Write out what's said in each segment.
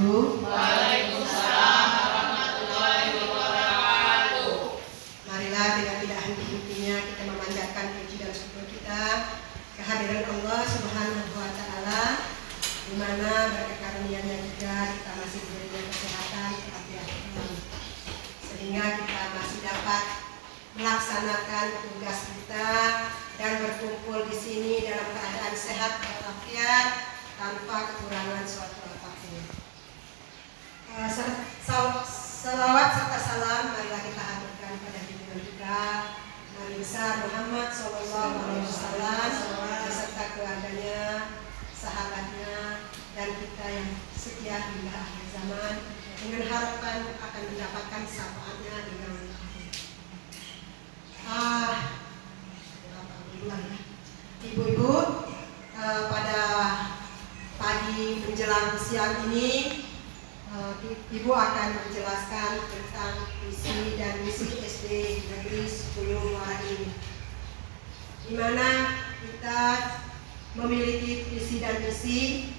wabarakatuh. Waalaikumsalam warahmatullahi wabarakatuh. Marilah dengan tidak henti-hentinya kita memanjatkan puji dan syukur kita kehadiran Allah Subhanahu wa Ta'ala, di mana berkat karunia-Nya juga kita masih diberikan kesehatan, keafiatan, sehingga kita masih dapat melaksanakan tugas kita dan berkumpul di sini dalam keadaan sehat walafiat tanpa kekurangan suatu apapun. Salawat serta salam marilah kita haturkan pada junjungan kita Nabi besar Muhammad SAW beserta keluarganya, sahabatnya, dan kita yang setia hingga akhir zaman, dengan harapan akan mendapatkan syafaatnya di yaumil akhir. Ibu-ibu, pada pagi menjelang siang ini Ibu akan menjelaskan tentang visi dan misi SD Negeri 10 Muara ini, di mana kita memiliki visi dan misi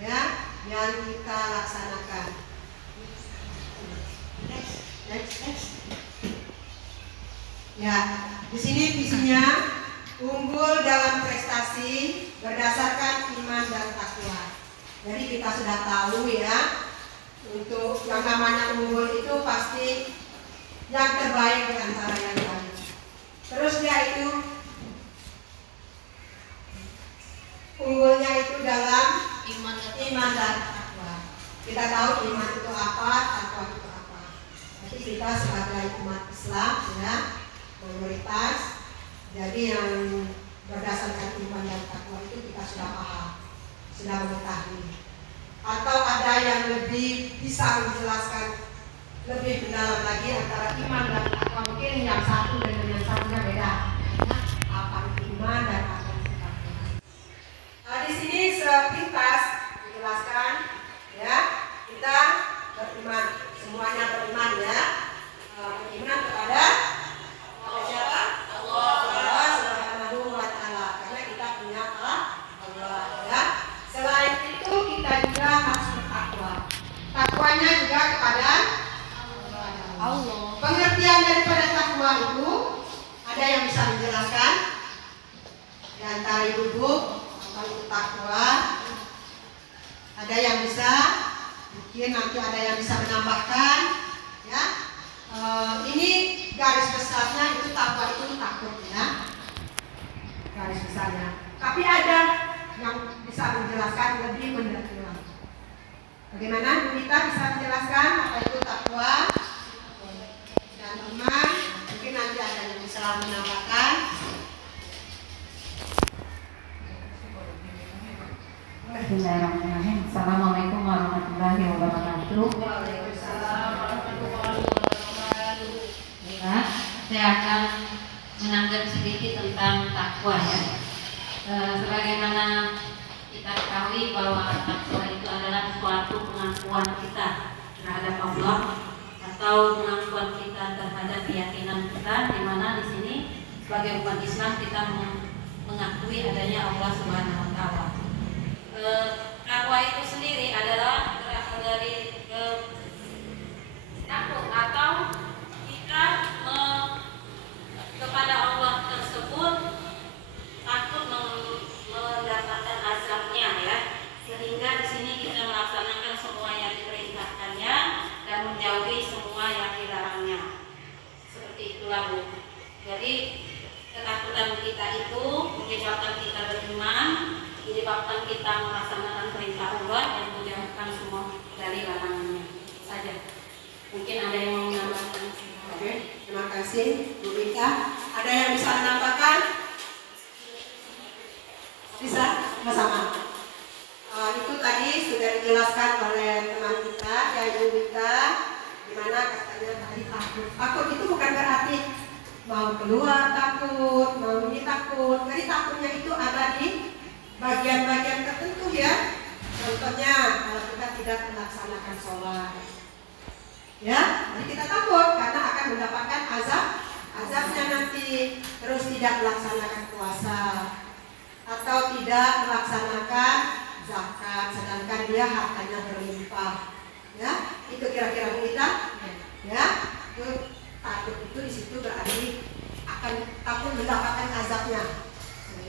ya yang kita laksanakan. Ya, di sini visinya unggul dalam prestasi berdasarkan iman dan takwa. Jadi kita sudah tahu ya, untuk yang namanya unggul itu pasti yang terbaik di antara yang lain. Terus dia itu unggulnya itu dalam iman dan takwa. Kita tahu iman itu apa, takwa itu apa. Jadi kita sebagai umat Islam ya, mayoritas, jadi yang berdasarkan iman dan takwa itu kita sudah paham, sudah mengetahui. Atau ada yang lebih bisa menjelaskan lebih mendalam lagi antara iman dan takwa, mungkin yang satu dengan yang satunya beda. Apa itu iman dan apa itu takwa? Nah, di sini sepintas dijelaskan ya, kita beriman, semuanya beriman ya, beriman kepada siapa? Allah Subhanahu wa Ta'ala, karena kita punya Allah ya. Selain itu kita juga harus bertakwa. Takwanya juga kepada Allah. Pengertian daripada takwa itu ada yang bisa menjelaskan di antara ibu-ibu apa itu takwa? Ada yang bisa, mungkin nanti ada yang bisa menambahkan ya. Ini garis besarnya itu takwa itu takut ya, garis besarnya. Tapi ada yang bisa menjelaskan lebih mendalam. Bagaimana kita bisa menjelaskan apa itu takwa dan iman? Mungkin nanti ada yang bisa menambahkan. Bismillahirrahmanirrahim. Assalamualaikum warahmatullahi wabarakatuh. Waalaikumsalam warahmatullahi wabarakatuh. Ya, saya akan menanggapi sedikit tentang takwa ya. Sebagaimana kita ketahui bahwa takwa itu adalah suatu pengakuan kita terhadap Allah atau pengakuan kita terhadap keyakinan kita, di mana di sini sebagai umat Islam kita mengakui adanya Allah Subhanahu wa Ta'ala. Takwa itu sendiri adalah berasal dari takut atau kita kepada Allah tersebut takut mendapatkan azabnya ya, sehingga di sini kita melaksanakan semua yang diperintahkannya dan menjauhi semua yang dilarangnya. Seperti itulah Bu. Jadi ketakutan kita itu menyebabkan kita beriman, menyebabkan kita melaksanakan perintah Allah dan menjauhkan semua dari larangannya. Saja. Mungkin ada yang mau menambahkan. Oke, terima kasih Bu Rita. Ada yang bisa menambahkan? Bisa? Sama-sama. Itu tadi sudah dijelaskan oleh teman kita, ya Ibu Rita, di mana katanya tadi takut. Takut itu bukan berarti mau keluar takut, mau ini takut. Jadi takutnya itu ada di bagian-bagian tertentu ya. Contohnya kalau kita tidak melaksanakan sholat, ya, jadi kita takut karena akan mendapatkan azabnya nanti. Terus tidak melaksanakan puasa atau tidak melaksanakan zakat, sedangkan dia hartanya berlimpah. apa. Ya, itu kira-kira kita. Ya, itu takut itu di situ berarti akan takut mendapatkan azabnya.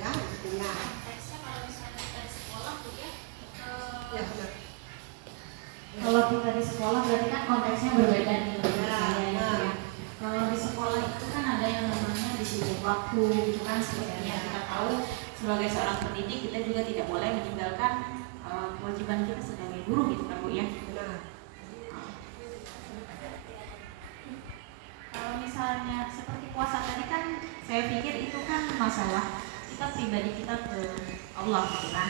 Ya, intinya. Konteksnya kalau misalnya kita di sekolah tuh ya, Ya benar. Kalau kita di sekolah berarti kan konteksnya berbeda nih menurut Ya, saya ya. ya. Kalau di sekolah itu kan ada yang namanya disibuk waktu, itu kan seperti yang kita tahu sebagai seorang pendidik kita juga tidak boleh meninggalkan kewajiban kita sebagai guru gitu kan Bu ya. Benar. Kalau misalnya seperti puasa tadi kan saya pikir itu kan masalah kita pribadi kita ke Allah gitu kan.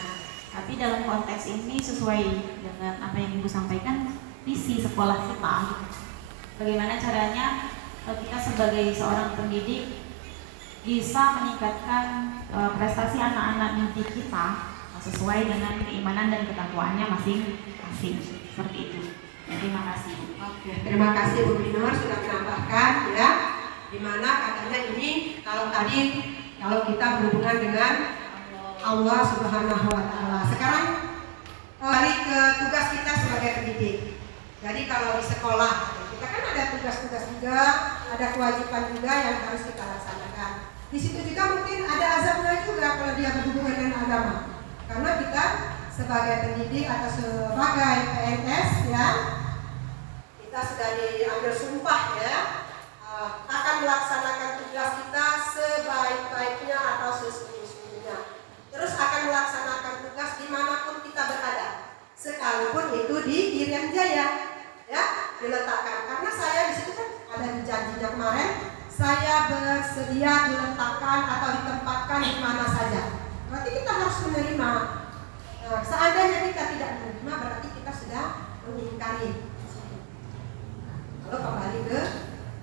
Tapi dalam konteks ini sesuai dengan apa yang Ibu sampaikan visi sekolah kita gitu. Bagaimana caranya kita sebagai seorang pendidik bisa meningkatkan prestasi anak-anak didik kita sesuai dengan keimanan dan ketakwaannya masing-masing. Seperti itu. Terima kasih. Oke, terima kasih Bu Binur sudah menambahkan ya. Dimana katanya ini kalau kita berhubungan dengan Allah Subhanahu wa Ta'ala. Sekarang balik ke tugas kita sebagai pendidik. Jadi kalau di sekolah kita kan ada tugas-tugas juga, ada kewajiban juga yang harus kita laksanakan. Di situ juga mungkin ada azabnya juga kalau dia berhubungan dengan agama. Karena kita sebagai pendidik atau sebagai PNS ya, kita sudah diambil sumpah ya, akan melaksanakan tugas kita sebaik-baiknya atau sesungguh-sungguhnya. Terus akan melaksanakan tugas dimanapun kita berada, sekalipun itu di Irian Jaya, ya diletakkan. Karena saya di situ kan ada di janjinya kemarin, saya bersedia diletakkan atau ditempatkan di mana saja. Berarti kita harus menerima. Nah, seandainya kita tidak menerima, berarti kita sudah mengingkari. Kalau kembali ke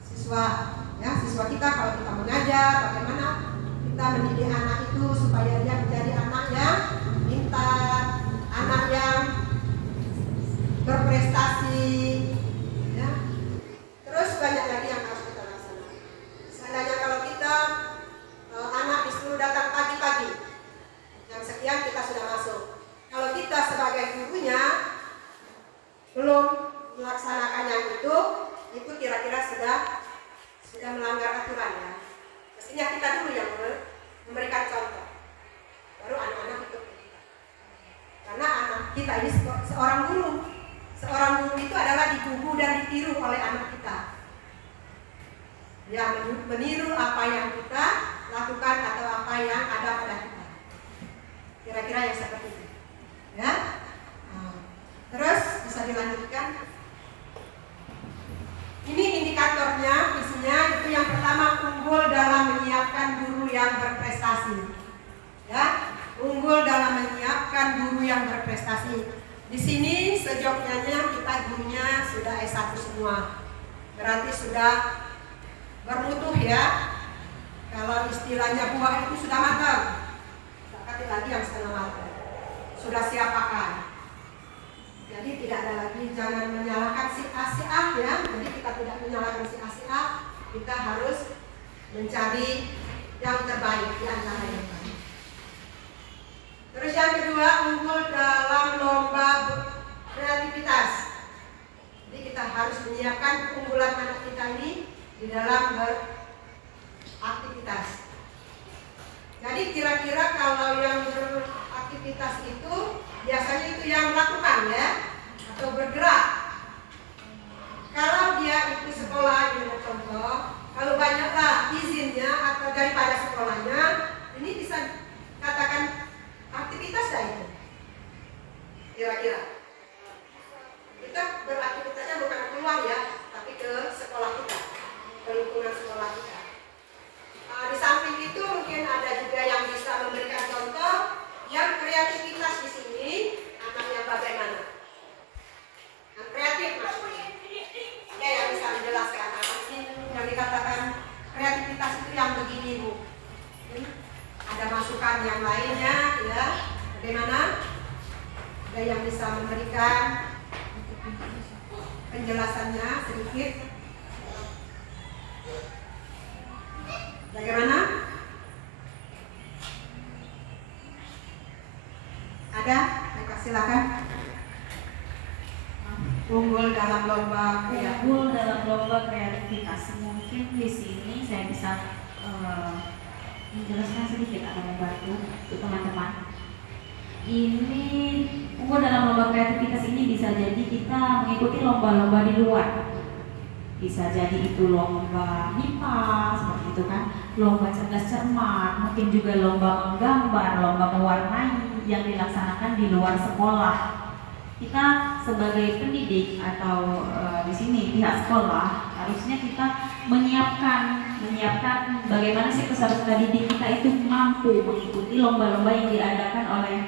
siswa, ya siswa kita kalau kita mengajar, bagaimana kita mendidik anak itu supaya dia menjadi anak yang pintar, anak yang berprestasi, ya. Terus banyak lagi yang harus kita laksanakan. Seandainya kalau kita anak disuruh datang pagi-pagi, jam sekian kita sudah masuk. Kalau kita sebagai gurunya belum melaksanakan yang itu kira-kira sudah melanggar aturan ya. Mestinya kita dulu yang memberikan contoh, baru anak-anak ikut kita. Karena anak kita ini seorang guru itu adalah digugu dan ditiru oleh anak kita. Dia meniru apa yang kita lakukan atau apa yang ada pada kita. Kira-kira yang seperti itu, ya. Terus bisa dilanjutkan. Ini indikatornya, isinya itu yang pertama unggul dalam menyiapkan guru yang berprestasi. Ya, unggul dalam menyiapkan guru yang berprestasi. Di sini sejognyanya kita gurunya sudah S1 semua. Berarti sudah bermutu ya. Kalau istilahnya buah itu sudah matang. Tidak kasih lagi yang setengah matang. Sudah siap pakai. Jadi tidak ada lagi, jangan menyalahkan si A ya. Jadi kita tidak menyalahkan si A, kita harus mencari yang terbaik di antara yang baik. Terus yang kedua, unggul dalam lomba kreativitas. Jadi kita harus menyiapkan keunggulan anak kita ini di dalam beraktivitas. Jadi kira-kira kalau yang beraktivitas itu biasanya itu yang melakukan ya, atau bergerak. Kalau dia itu sekolah, ini contoh, kalau banyaklah izinnya atau daripada sekolahnya, ini bisa katakan aktivitas dah itu. Kira-kira kita beraktivitasnya bukan keluar ya, tapi ke sekolah kita, ke lingkungan sekolah kita. Di samping itu mungkin ada juga yang bisa memberikan contoh yang kreativitas di sini. Anaknya bagaimana? Yang kreatif maksudnya. Ya, yang bisa menjelaskan apa sih yang dikatakan kreativitas itu yang begini Bu. Ada masukan yang lainnya ya. Bagaimana? Ada yang bisa memberikan penjelasannya sedikit. Bagaimana? Ada? Silakan. Unggul dalam lomba unggul dalam lomba kreativitas. Mungkin di sini saya bisa menjelaskan sedikit atau membantu untuk teman-teman. Ini unggul dalam lomba kreativitas ini bisa jadi kita mengikuti lomba-lomba di luar. Bisa jadi itu lomba MIPA seperti itu kan, lomba cerdas cermat, mungkin juga lomba menggambar, lomba mewarnai yang dilaksanakan di luar sekolah. Kita sebagai pendidik atau di sini pihak sekolah harusnya kita menyiapkan bagaimana sih peserta didik kita itu mampu mengikuti lomba-lomba yang diadakan oleh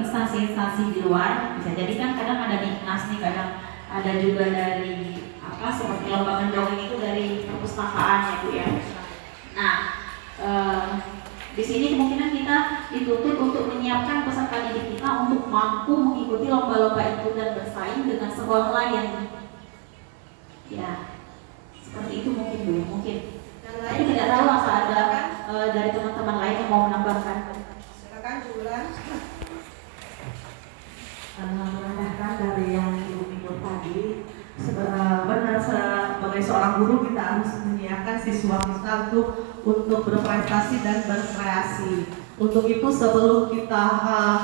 instansi-instansi di luar. Bisa jadi kan kadang ada Dignas nih, kadang ada juga dari seperti lomba mendongeng itu dari perpustakaan ya Bu ya. Nah, di sini kemungkinan kita dituntut untuk menyiapkan peserta didik kita untuk mampu mengikuti lomba-lomba itu dan bersaing dengan sekolah lain. Ya, seperti itu mungkin Bu, mungkin. Tapi tidak tahu apa ada dari teman-teman lain yang mau menambahkan. Silakan Julan. Menambahkan dari yang Ibu Minggu tadi, benar sebagai seorang guru kita harus menyiapkan siswa kita untuk berprestasi dan berkreasi. Untuk itu sebelum kita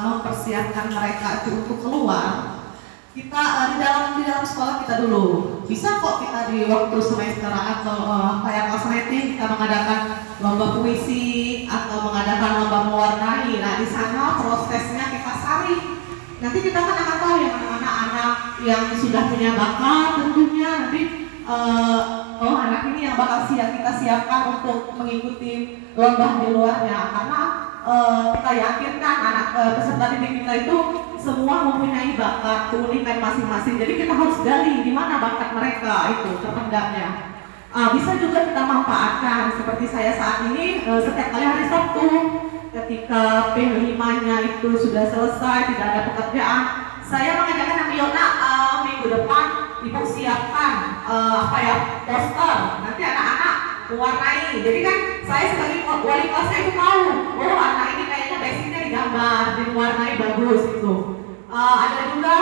mempersiapkan mereka untuk keluar, kita di dalam sekolah kita dulu bisa kok kita di waktu semester atau kayak kelas rating kita mengadakan lomba puisi atau mengadakan lomba mewarnai. Nah di sana prosesnya kita saring. Nanti kita kan akan tahu yang anak-anak yang sudah punya bakat tentunya nanti anak ini yang bakal kita siapkan untuk mengikuti lomba di luarnya, karena kita yakin kan anak peserta didik kita itu semua mempunyai bakat keunikan masing-masing. Jadi kita harus gali di mana bakat mereka itu terpendamnya. Bisa juga kita manfaatkan seperti saya saat ini setiap kali hari Sabtu ketika P5-nya itu sudah selesai, tidak ada pekerjaan, saya mengajarkan Nabi Yona minggu depan Ibu siapkan poster, nanti anak-anak mewarnai. Jadi kan saya sebagai wali kelasnya itu tahu, oh anak ini kayaknya basicnya digambar, diwarnai bagus itu. Ada juga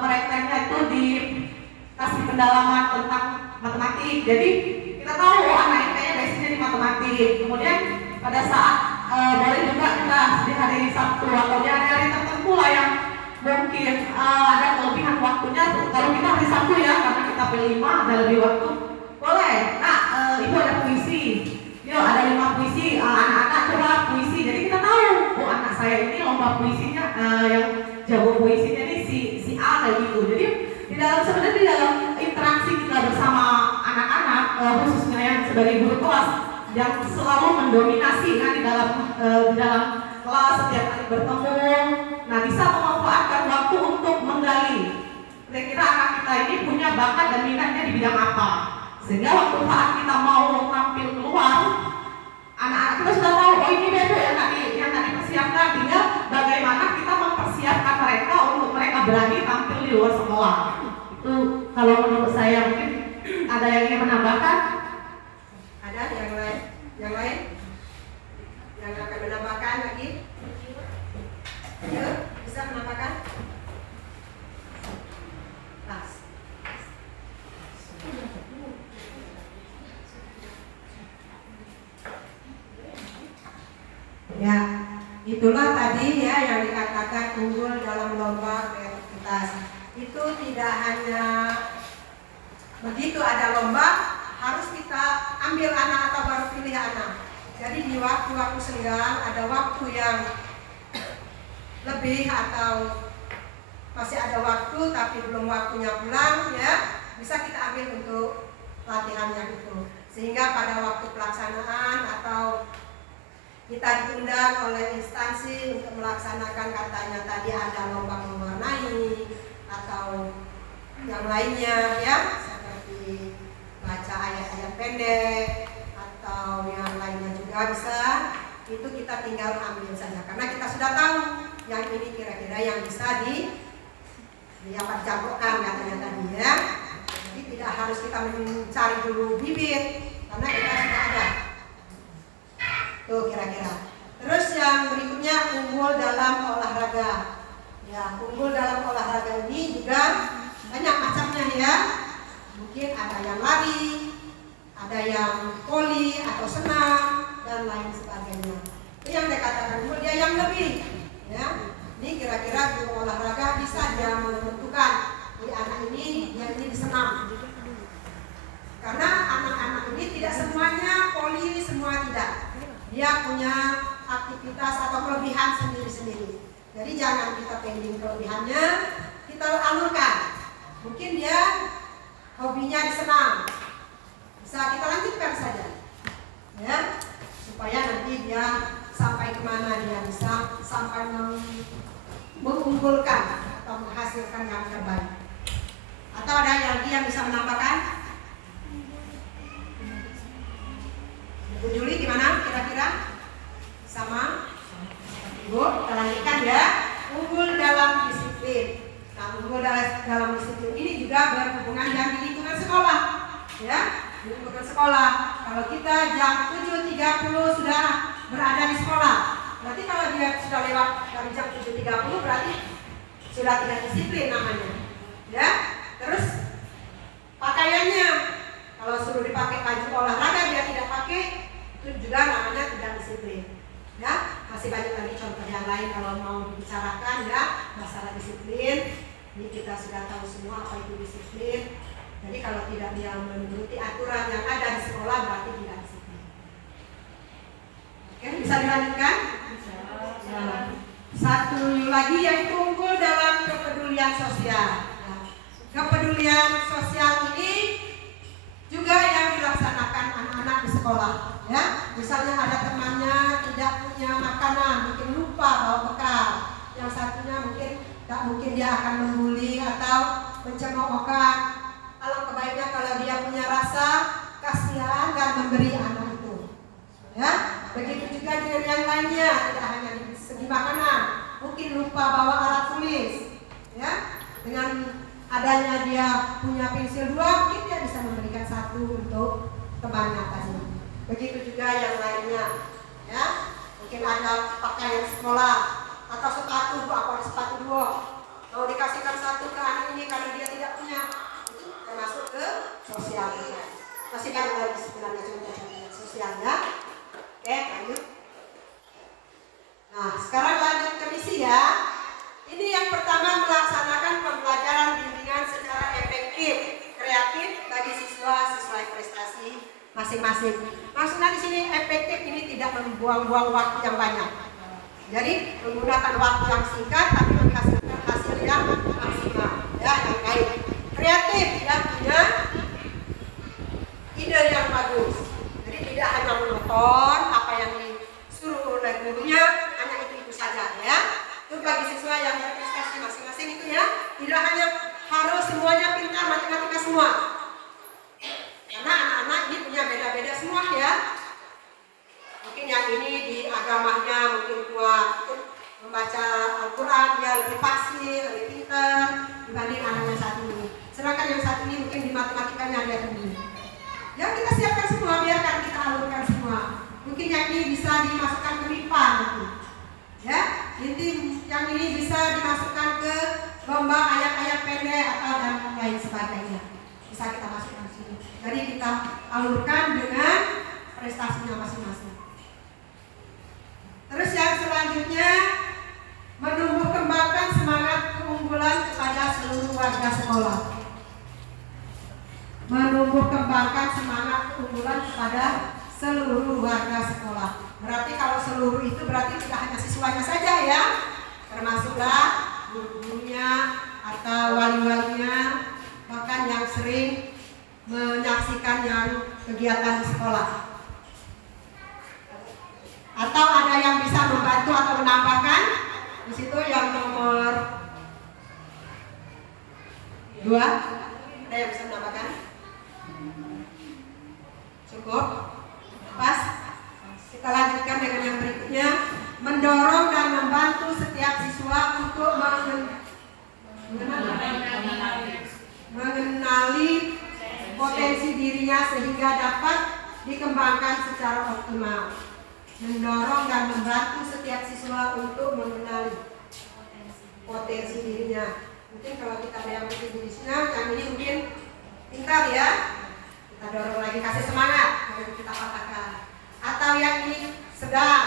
mereka itu dikasih pendalaman tentang matematik. Jadi kita tahu oh anak ini kayaknya basicnya di matematik. Kemudian pada saat boleh juga kita di hari Sabtu atau di hari-hari tertentu lah yang mungkin ada kelebihan waktunya. Kalau kita hari Sabtu ya, karena kita P5 ada lebih waktu, boleh. Nah, Ibu ada puisi, yuk ada 5 puisi, anak-anak coba puisi. Jadi kita tahu, oh anak saya ini lomba puisinya yang jago puisinya ini si A kayak gitu. Jadi sebenarnya di dalam interaksi kita bersama anak-anak, khususnya yang sebagai guru kelas yang selalu mendominasi kan di dalam kelas setiap kali bertemu. Nah, bisa memanfaatkan waktu untuk menggali kira-kira anak kita ini punya bakat dan minatnya di bidang apa, sehingga waktu saat kita mau tampil keluar, anak-anak kita sudah tahu oh ini beda yang tadi persiapkan. Tinggal bagaimana kita mempersiapkan mereka untuk mereka berani tampil di luar sekolah. Itu kalau menurut saya. Mungkin ada yang ingin menambahkan? Ada yang lain yang akan menambahkan lagi? Ayo, bisa menambahkan? Pas. Ya, itulah tadi ya yang dikatakan unggul dalam lomba kreativitas. Itu tidak hanya begitu ada lomba, harus kita ambil anak atau baru pilih anak. Jadi di waktu-waktu senggang ada waktu yang lebih atau masih ada waktu tapi belum waktunya pulang ya, bisa kita ambil untuk latihannya itu. Sehingga pada waktu pelaksanaan atau kita diundang oleh instansi untuk melaksanakan katanya tadi ada lomba mewarnai atau yang lainnya ya, seperti baca ayat-ayat pendek atau yang lainnya juga bisa, itu kita tinggal ambil saja karena kita sudah tahu yang ini kira-kira yang bisa dijagokan katanya tadi ya. Jadi tidak harus kita mencari dulu bibit karena kita sudah ada tuh kira-kira. Terus yang berikutnya unggul dalam olahraga. Ya, unggul dalam olahraga ini juga banyak ya. Mungkin ada yang lari, ada yang voli atau senam dan lain sebagainya. Itu yang saya katakan dulu, dia yang lebih ya. Ini kira-kira guru olahraga bisa dia menentukan di anak ini dia ini senam. Karena anak-anak ini tidak semuanya poli, semua tidak. Dia punya aktivitas atau kelebihan sendiri-sendiri. Jadi jangan kita pending kelebihannya, kita alurkan. Mungkin dia hobinya di senam, bisa kita lanjutkan saja, ya, supaya nanti dia sampai kemana dia bisa sampai mengunggulkan atau menghasilkan yang terbaik. Atau ada lagi yang bisa menambahkan? Bu Juli gimana kira-kira? Sama? Bu, kita lanjutkan ya. Unggul dalam disiplin. Nah, unggul dalam disiplin ini juga berhubungan dengan di lingkungan sekolah, ya, di lingkungan sekolah. Kalau kita jam 7.30 sudah berada di sekolah, berarti kalau dia sudah lewat dari jam 7.30 berarti sudah tidak disiplin namanya, ya. Terus pakaiannya, kalau suruh dipakai baju olahraga dia tidak pakai, itu juga namanya tidak disiplin, ya. Masih banyak lagi contoh yang lain kalau mau dibicarakan ya masalah disiplin. Ini kita sudah tahu semua apa itu disiplin. Jadi kalau tidak dia menuruti aturan yang ada di sekolah berarti tidak disiplin. Oke, bisa dilanjutkan? Bisa. Satu lagi yaitu unggul dalam kepedulian sosial. Nah, kepedulian sosial ini juga yang dilaksanakan anak-anak di sekolah. Ya, misalnya ada temannya tidak punya makanan, mungkin lupa bawa bekal. Yang satunya mungkin dia akan membuli atau mencemoohkan. Alangkah baiknya kalau dia punya rasa kasihan dan memberi anak itu. Ya, begitu juga dengan yang lainnya, tidak hanya di segi makanan, mungkin lupa bawa alat tulis. Ya, dengan adanya dia punya pensil 2, mungkin dia bisa memberikan 1 untuk temannya tadi. Begitu juga yang lainnya, ya. Mungkin ada pakaian sekolah atau sepatu, aku ada sepatu 2, mau dikasihkan 1 ke anak ini karena dia tidak punya, termasuk ke sosial. Masih banyak lagi sebenarnya contoh-contoh sosialnya. Oke, lanjut. Nah, sekarang lanjut ke misi ya. Ini yang pertama, melaksanakan pembelajaran bimbingan secara efektif, kreatif bagi siswa sesuai prestasi masing-masing. Maksudnya di sini efektif ini tidak membuang-buang waktu yang banyak. Jadi menggunakan waktu yang singkat tapi menghasilkan hasil yang maksimal, ya, yang baik. Kreatif, ya, punya ide yang bagus. Jadi tidak hanya monoton apa yang disuruh oleh gurunya, hanya itu saja, ya. Itu bagi siswa yang berprestasi masing-masing itu ya, tidak hanya harus semuanya pintar matematika semua. Karena anak-anak ini punya beda-beda semua ya. Mungkin yang ini di agamanya mungkin kuat, membaca Al-Quran dia lebih fasih, lebih pintar dibanding anak yang satu ini. Sedangkan yang satu ini mungkin di matematikanya dia tinggi. Ya kita siapkan semua, biarkan kita alurkan semua. Mungkin yang ini bisa dimasukkan ke MIPA nanti. Ya, inti yang ini bisa dimasukkan ke lomba ayat-ayat pendek atau dan lain sebagainya. Bisa kita masukkan ke sini. Jadi kita alurkan dengan prestasinya masing-masing. Terus yang selanjutnya, menumbuh kembangkan semangat keunggulan kepada seluruh warga sekolah. Menumbuh kembangkan semangat keunggulan kepada seluruh warga sekolah. Berarti kalau seluruh itu berarti tidak hanya siswanya saja ya, termasuklah guru-gurunya atau wali-walinya, bahkan yang sering menyaksikan yang kegiatan di sekolah. Atau ada yang bisa membantu atau menambahkan? Di situ yang nomor 2, ada yang bisa menambahkan? Cukup? Pas? Kita lanjutkan dengan yang berikutnya, mendorong dan membantu setiap siswa untuk mengenali potensi dirinya sehingga dapat dikembangkan secara optimal. Mendorong dan membantu setiap siswa untuk mengenali potensi dirinya. Mungkin kalau kita ada yang multidimensional, yang ini mungkin pintar ya, kita dorong lagi, kasih semangat, jangan kita patahkan. Atau yang ini sedang,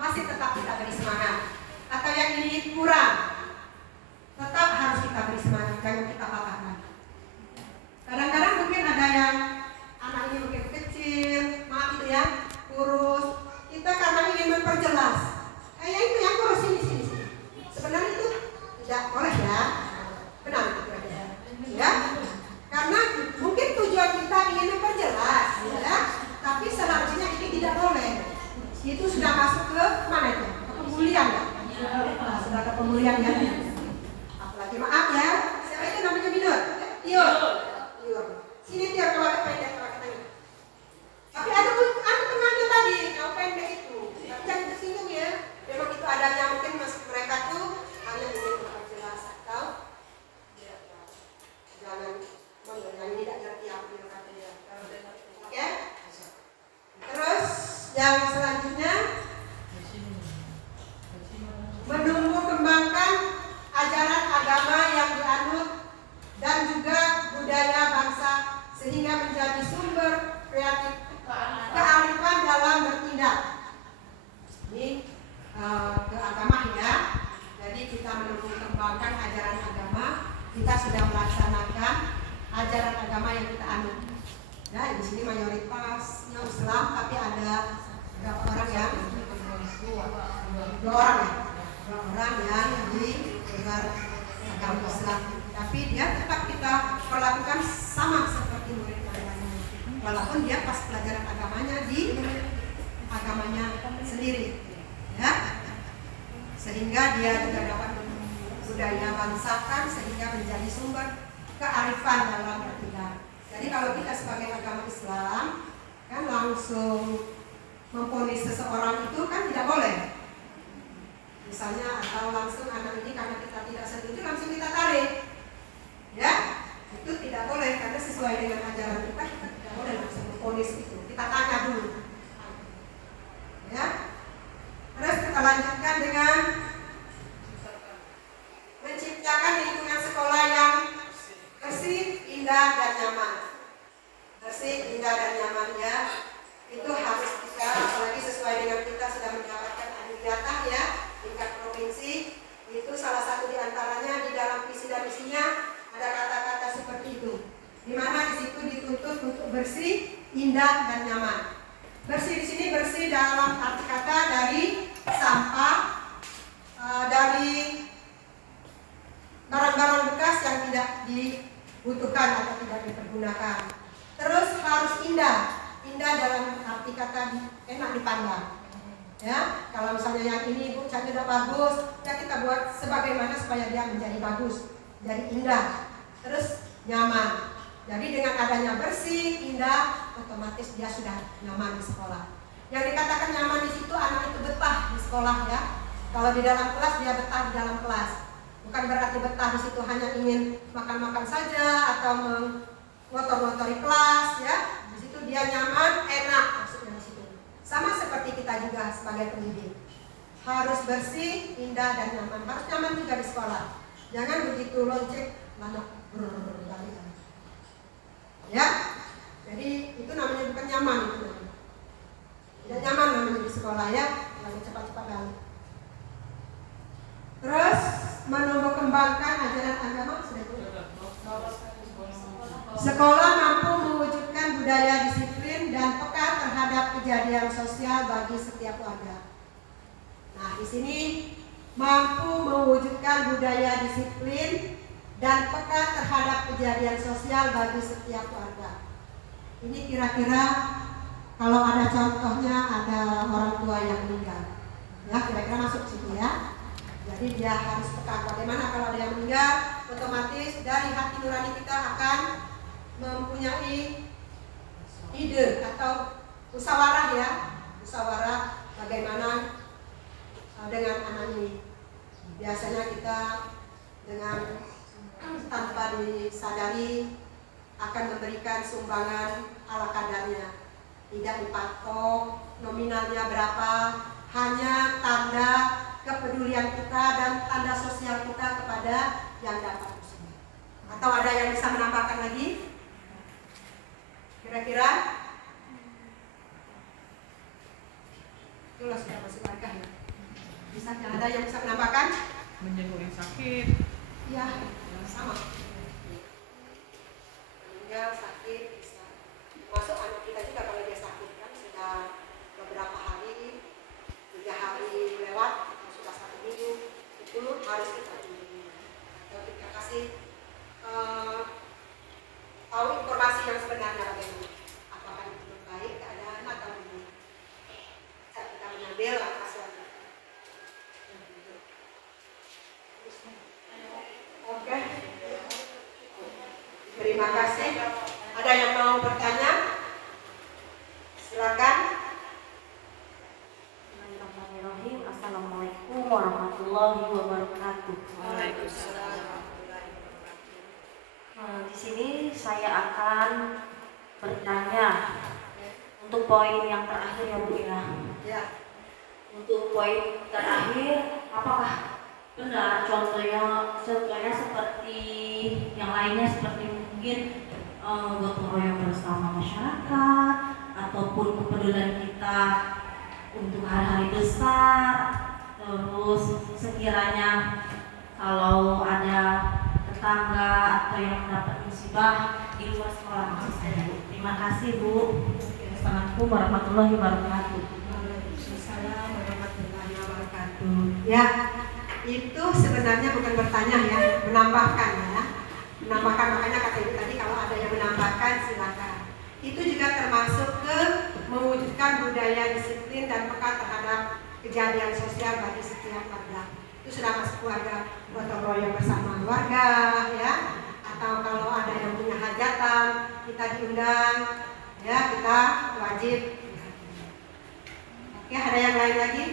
masih tetap kita beri semangat. Atau yang ini kurang, tetap harus kita beri semangat, jangan kita patahkan. Kadang-kadang mungkin ada yang anak ini mungkin kecil, maaf itu ya, kurus. Kita karena ingin memperjelas, itu yang kurus sini. Sebenarnya itu tidak boleh ya, benar ya. Karena mungkin tujuan kita ingin memperjelas, ya. Tapi seharusnya ini tidak boleh. Itu sudah masuk ke mana itu? Ke pemulihan ya? Sudah ke pemulihan ya. Apalagi maaf ya, siapa itu namanya Minur? Tiur. Sini Tiur kalau ada pendek kalau katanya. Tapi ada temannya tadi, kalau pendek itu. Tapi jangan tersinggung ya. Memang itu adanya mungkin mereka tuh hanya ingin memperjelas atau jangan yang tidak ngerti apa yang katanya. Oke? Terus yang selanjutnya menumbuh kembangkan ajaran agama yang dianut dan juga budaya bangsa sehingga menjadi sumber kreatif kearifan dalam bertindak. Ini ke agama ya. Jadi kita menumbuh kembangkan ajaran agama, kita sudah melaksanakan ajaran agama yang kita anut. Ya, di sini mayoritasnya Islam, tapi ada berapa orang yang dua orang yang di luar agama Islam. Tapi dia tetap kita perlakukan sama seperti murid yang lain. Walaupun dia pas pelajaran agamanya di agamanya sendiri, ya. Sehingga dia juga dapat budaya bangsakan sehingga menjadi sumber kearifan dalam bertindak. Jadi kalau kita sebagai agama Islam kan langsung memvonis seseorang itu kan tidak boleh. Misalnya atau langsung anak ini karena kita tidak setuju langsung kita tarik. Ya, itu tidak boleh karena sesuai dengan ajaran kita tidak boleh langsung memvonis itu. Kita tanya dulu. Ya. Terus kita lanjutkan dengan menciptakan lingkungan sekolah yang bersih, indah dan nyaman. Bersih, indah dan nyaman ya. Itu harus kita, apalagi sesuai dengan kita sudah mendapatkan anugerah ya tingkat provinsi. Itu salah satu diantaranya di dalam visi dan misinya ada kata-kata seperti itu. Di mana di situ dituntut untuk bersih, indah dan nyaman. Bersih di sini bersih dalam arti kata dari sampah, dari barang-barang bekas yang tidak dibutuhkan atau tidak dipergunakan. Terus harus indah dalam arti kata enak dipandang. Ya, kalau misalnya yang ini Bu cat tidak bagus, ya kita buat sebagaimana supaya dia menjadi bagus, jadi indah. Terus nyaman. Jadi dengan adanya bersih, indah, otomatis dia sudah nyaman di sekolah. Yang dikatakan nyaman di situ anak itu betah di sekolah ya. Kalau di dalam kelas dia betah di dalam kelas. Bukan berarti betah di situ hanya ingin makan-makan saja atau mengotor-ngotori kelas ya. Di situ dia nyaman, enak maksudnya di situ. Sama seperti kita juga sebagai pendidik. Harus bersih, indah dan nyaman. Harus nyaman juga di sekolah. Jangan begitu lonceng anak berbalik. Ya. Jadi itu namanya bukan nyaman itu namanya. Tidak nyaman namanya di sekolah ya. Lalu cepat-cepat balik. Terus menumbuh kembangkan ajaran agama sekolah mampu mewujudkan budaya disiplin dan peka terhadap kejadian sosial bagi setiap warga. Nah, di sini mampu mewujudkan budaya disiplin dan peka terhadap kejadian sosial bagi setiap warga. Ini kira-kira kalau ada contohnya ada orang tua yang meninggal. Ya, kira-kira masuk situ ya. Jadi dia harus peka. Bagaimana kalau ada yang meninggal, otomatis dari hati nurani kita akan mempunyai ide atau musyawarah ya, musyawarah bagaimana dengan anak ini. Biasanya kita dengan tanpa disadari akan memberikan sumbangan ala kadarnya, tidak dipatok nominalnya berapa, hanya tanda kepedulian kita dan tanda sosial kita kepada yang dapat tersebut. Atau ada yang bisa menambahkan lagi? menjenguk yang sakit. Iya, sama. Meninggal sakit bisa. Masuk anak kita juga kalau dia sakit kan sudah beberapa hari, 3 hari lewat, atau sudah 1 minggu, itu harus kita bimbing atau kita kasih tahu informasi yang sebenarnya bagaimana. Apakah itu baik keadaan atau belum. Saat kita mengambil langkah selanjutnya. Oke. Terima kasih. Ada yang mau bertanya? Silakan. Bismillahirrahmanirrahim. Assalamualaikum warahmatullahi wabarakatuh. Waalaikumsalam. Di sini saya akan bertanya untuk poin yang terakhir ya Bu ya. Ya. Untuk poin terakhir, apakah benar contohnya seperti yang lainnya seperti mungkin gotong royong bersama masyarakat ataupun kepedulian kita untuk hari-hari besar, terus sekiranya kalau ada tetangga atau yang mendapat musibah di luar sekolah maksud saya Bu. Terima kasih Bu. Assalamualaikum warahmatullahi wabarakatuh. Waalaikumsalam warahmatullahi wabarakatuh. Ya, itu sebenarnya bukan bertanya ya, menambahkan ya. Menambahkan, makanya kata ibu tadi kalau ada yang menambahkan silakan. Itu juga termasuk ke mewujudkan budaya disiplin dan peka terhadap kejadian sosial bagi setiap warga. Itu sudah masuk keluarga, gotong royong bersama keluarga ya. Atau kalau ada yang punya hajatan, kita diundang ya, kita wajib. Oke, ada yang lain lagi?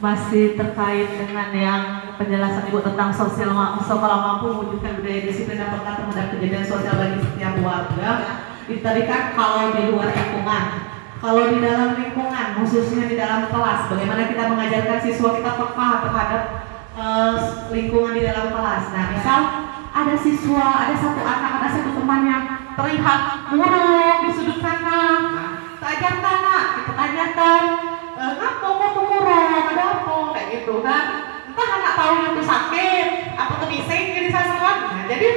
Masih terkait dengan yang penjelasan Ibu tentang sekolah mampu mewujudkan budaya disiplin dan peka terhadap kejadian sosial bagi setiap warga. Tadi kan kalau di luar lingkungan, kalau di dalam lingkungan, khususnya di dalam kelas, bagaimana kita mengajarkan siswa kita peka terhadap lingkungan di dalam kelas. Nah, misal ada siswa, ada satu anak, ada satu teman yang terlihat murung di sudut sana, ajarkan nak, kita tanyakan, ngapa kok murung, ada apa, kayak gitu kan? Entah anak tahunya itu sakit, apa tuh bising jadi sasaran. Nah, jadi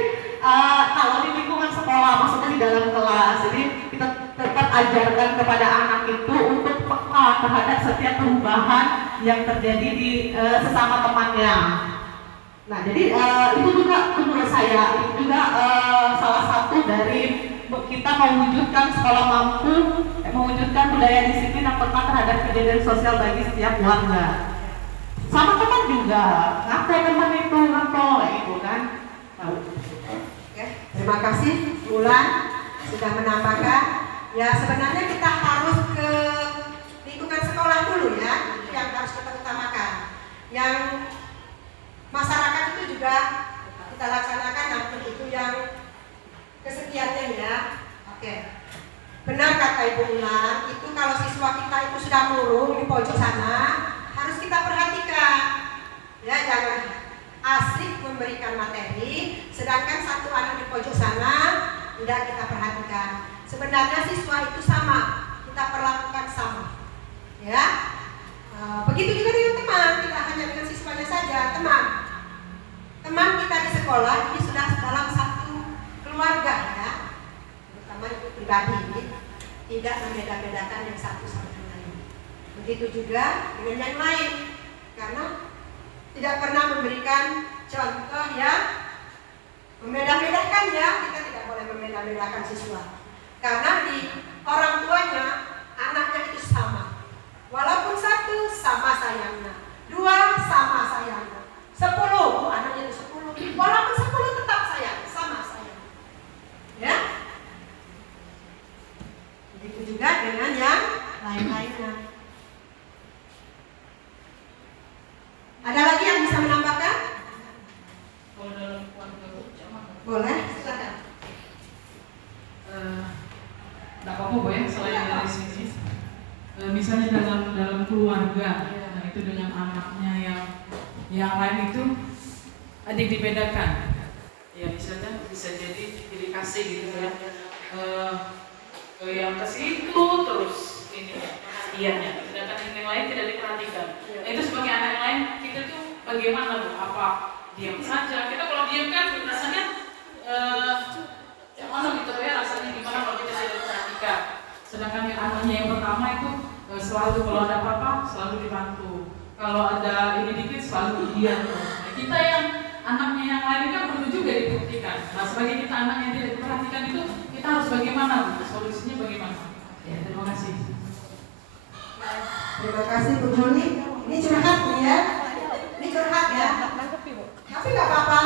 kalau di lingkungan sekolah, maksudnya di dalam kelas, jadi kita tetap ajarkan kepada anak itu untuk peka terhadap setiap perubahan yang terjadi di sesama temannya. Nah, jadi itu juga menurut saya itu juga salah satu dari kita mewujudkan sekolah mampu, mewujudkan budaya disiplin dan peka terhadap kejadian sosial bagi setiap warga. Sama teman juga, ngapain teman itu ngapain itu kan? Tahu. Oke, terima kasih Bulan sudah menambahkan. Ya sebenarnya kita harus ke lingkungan sekolah dulu ya, itu yang harus kita utamakan. Yang masyarakat itu juga kita laksanakan, nanti itu yang kesekiannya ya. Oke. Benar kata Ibu Ulan, itu kalau siswa kita itu sudah murung di pojok sana, harus kita perhatikan. Ya, jangan asik memberikan materi, sedangkan satu anak di pojok sana tidak kita perhatikan. Sebenarnya siswa itu sama, kita perlakukan sama. Ya. Begitu juga dengan teman, tidak hanya dengan siswanya saja, teman. Teman kita di sekolah ini sudah dalam satu keluarga ya, terutama itu pribadi, tidak membeda-bedakan yang satu sama yang lain. Begitu juga dengan yang lain, karena tidak pernah memberikan contoh yang membeda-bedakan ya, kita tidak boleh membeda-bedakan siswa. Karena di orang tuanya anaknya itu sama, walaupun satu sama sayangnya, 2 sama sayangnya, 10 anaknya itu 10, walaupun 10 tetap sayang, sama sayang. Ya, begitu juga dengan yang lain-lainnya. Ada lagi yang bisa menambahkan? Boleh, silakan. Tidak apa-apa Bu ya, selain dari sini. Misalnya dalam keluarga, nah itu dengan anaknya yang lain itu ada yang dibedakan. Ya misalnya bisa jadi kasih gitu ya. Yang ke situ terus ini perhatiannya, sedangkan yang lain tidak diperhatikan. Nah, itu sebagai anak yang lain kita tuh bagaimana tuh? Apa diam saja? Kita kalau diam kan rasanya yang mana gitu ya, rasanya gimana kalau kita tidak diperhatikan. Sedangkan yang anaknya yang pertama itu selalu kalau ada apa-apa selalu dibantu. Kalau ada ini dikit selalu diam. Nah, kita yang anaknya yang lain kan perlu juga diperhatikan. Nah, sebagai kita anak yang tidak diperhatikan itu kita harus bagaimana? Solusinya bagaimana? Ya, terima kasih. Terima kasih Bu Juni. Ini curhat nih ya. Ini curhat ya. Tapi nggak apa-apa.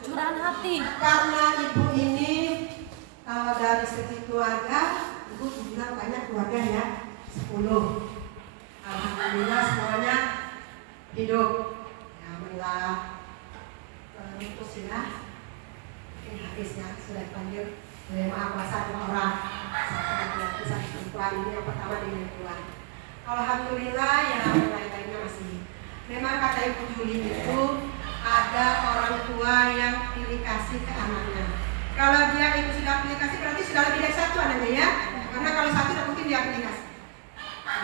Curahan hati. Karena ibu ini kalau dari segi keluarga, ibu bilang banyak keluarga ya, 10. Alhamdulillah semuanya hidup. Ya, alhamdulillah. Terus ya, mungkin habisnya sudah dipanggil oleh Maha Kuasa 2 orang. Satu laki-laki, 1 perempuan. Ini yang pertama di perempuan. Alhamdulillah ya, lain-lainnya masih. Memang kata Ibu Juli itu ada orang tua yang pilih kasih ke anaknya. Kalau dia itu sudah pilih kasih berarti sudah lebih dari 1 anaknya ya. Karena kalau 1 tidak mungkin dia pilih kasih.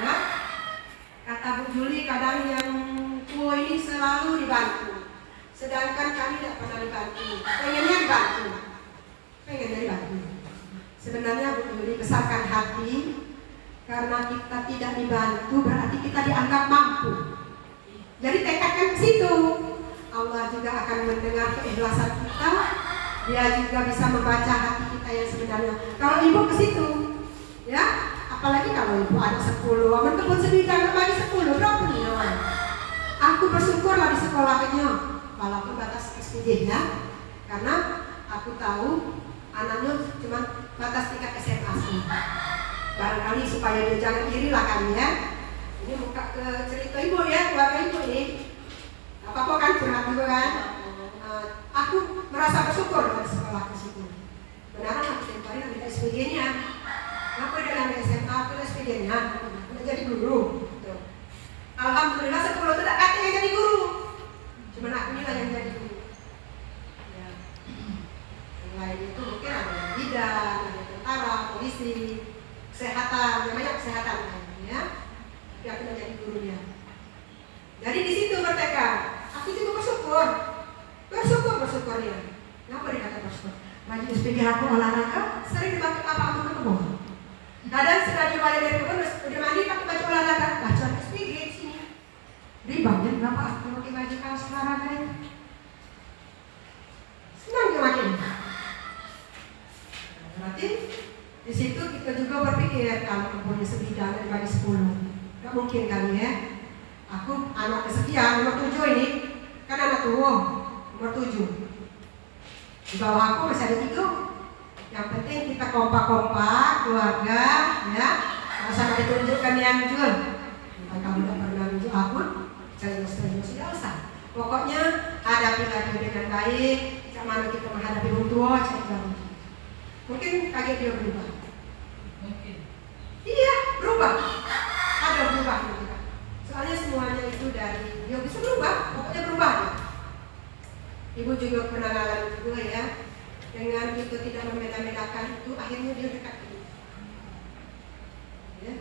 Ya. Kata Bu Juli kadang yang tua ini selalu dibantu. Sedangkan kami tidak pernah dibantu. Pengennya dibantu. Pengennya dibantu. Sebenarnya Bu Juli besarkan hati. Karena kita tidak dibantu berarti kita dianggap mampu. Jadi tekadkan ke situ. Allah juga akan mendengar keikhlasan kita. Dia juga bisa membaca hati kita yang sebenarnya. Kalau ibu ke situ, ya, apalagi kalau ibu ada 10, aman kebun sebidang bagi 10, berapa nih? Aku bersyukurlah di sekolahnya, walaupun batas SPG-nya, karena aku tahu anaknya cuma batas tingkat SMA sih. Barangkali supaya dia jangan iri lah kan ya. Ini buka ke cerita ibu ya, keluarga ibu nih. Apa-apa kan curhat juga kan. Aku merasa bersyukur dari sekolah ke situ. Benaran aku tiap hari ambil SPG-nya. Aku dengan SMA aku SPG-nya, menjadi guru. Gitu. Alhamdulillah 10 tidak katanya jadi guru. Cuma aku inilah yang jadi guru. Ya. Yang lain itu mungkin ada yang bidan, ada tentara, polisi, kesehatan, banyak kesehatan ya. Tapi aku udah jadi gurunya. Jadi di situ bertekad. Aku juga bersyukur ya. Kenapa dikata bersyukur? Baju SPG aku olahraga sering dipakai apa aku ke kebun. Kadang setelah balik dari kebun udah mandi pakai baju olahraga. Baju SPG di sini. Ribanya berapa aku pakai baju kaos olahraga ini? Senang dia makin. Berarti di situ kita juga berpikir kalau kebunnya sebidang dan bagi 10. Gak mungkin kan ya. Aku anak kesekian, nomor 7 ini kan anak tua, nomor 7. Di bawah aku masih ada 3. Yang penting kita kompak-kompak, keluarga, ya. Kalau sampai ditunjukkan yang jual, kamu tidak pernah tunjuk aku, serius tidak usah. Pokoknya hadapi lagi dengan baik. Bagaimana kita menghadapi orang tua, mungkin kaget dia berubah. Mungkin. Iya, berubah. Ada berubah juga. Soalnya semuanya itu dari dia bisa berubah, pokoknya berubah ya. Ibu juga pernah ngalamin juga ya. Dengan kita tidak membeda-bedakan itu, akhirnya dia dekat kita. Ya.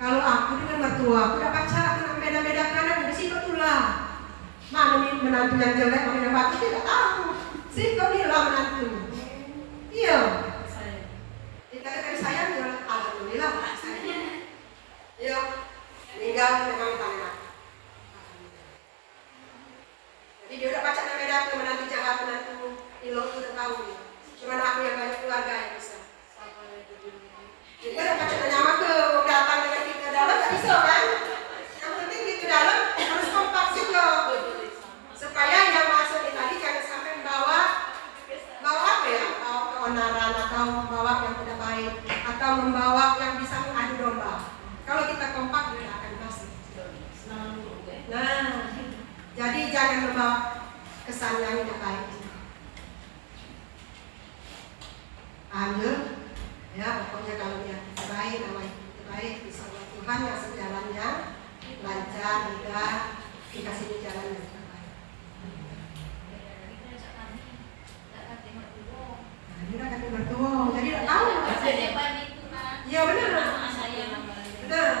Kalau aku dengan mertua, aku udah pacar, aku tidak membeda-bedakan, aku udah sikap tulah. Mana menantu yang jelek, mana yang bagus tidak tahu. Sikap dia lah menantu. Iya. Kita dari sayang, ya alhamdulillah. Iya. Meninggal memang tangan. Jadi dia udah pacar beda ke menantu jahat, menantu ilo itu udah tahu nih. Cuma aku yang banyak keluarga yang bisa. Jadi kan pacar nyama ke datang dengan kita dalam tak bisa kan? Yang penting gitu dalam harus kompak juga. Supaya yang masuk di tadi jangan sampai membawa apa ya? Bawa keonaran atau membawa yang tidak baik atau membawa yang bisa mengadu domba. Kalau kita kompak dia akan pasti. Nah, jadi jangan membawa kesan yang tidak baik. Ambil, ya pokoknya kalau dia terbaik, namanya terbaik, bisa buat Tuhan yang sejalannya lancar, mudah, dikasih jalan yang terbaik. Nah, ini udah kami bertua, jadi udah tahu. Iya benar. Benar.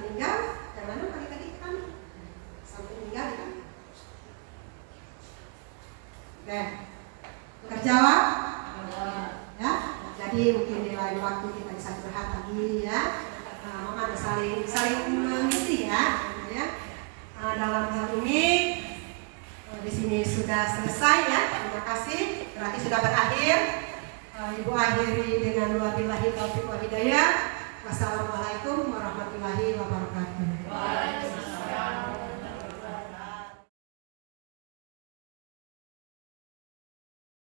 meninggal, yang mana balik lagi ke kami sampai meninggal kan? Oke, terjawab? Ya, jadi mungkin di lain waktu kita bisa curhat lagi ya. Mama ada saling mengisi ya. Dalam hal ini di sini sudah selesai ya. Terima kasih. Berarti sudah berakhir. Ibu akhiri dengan luar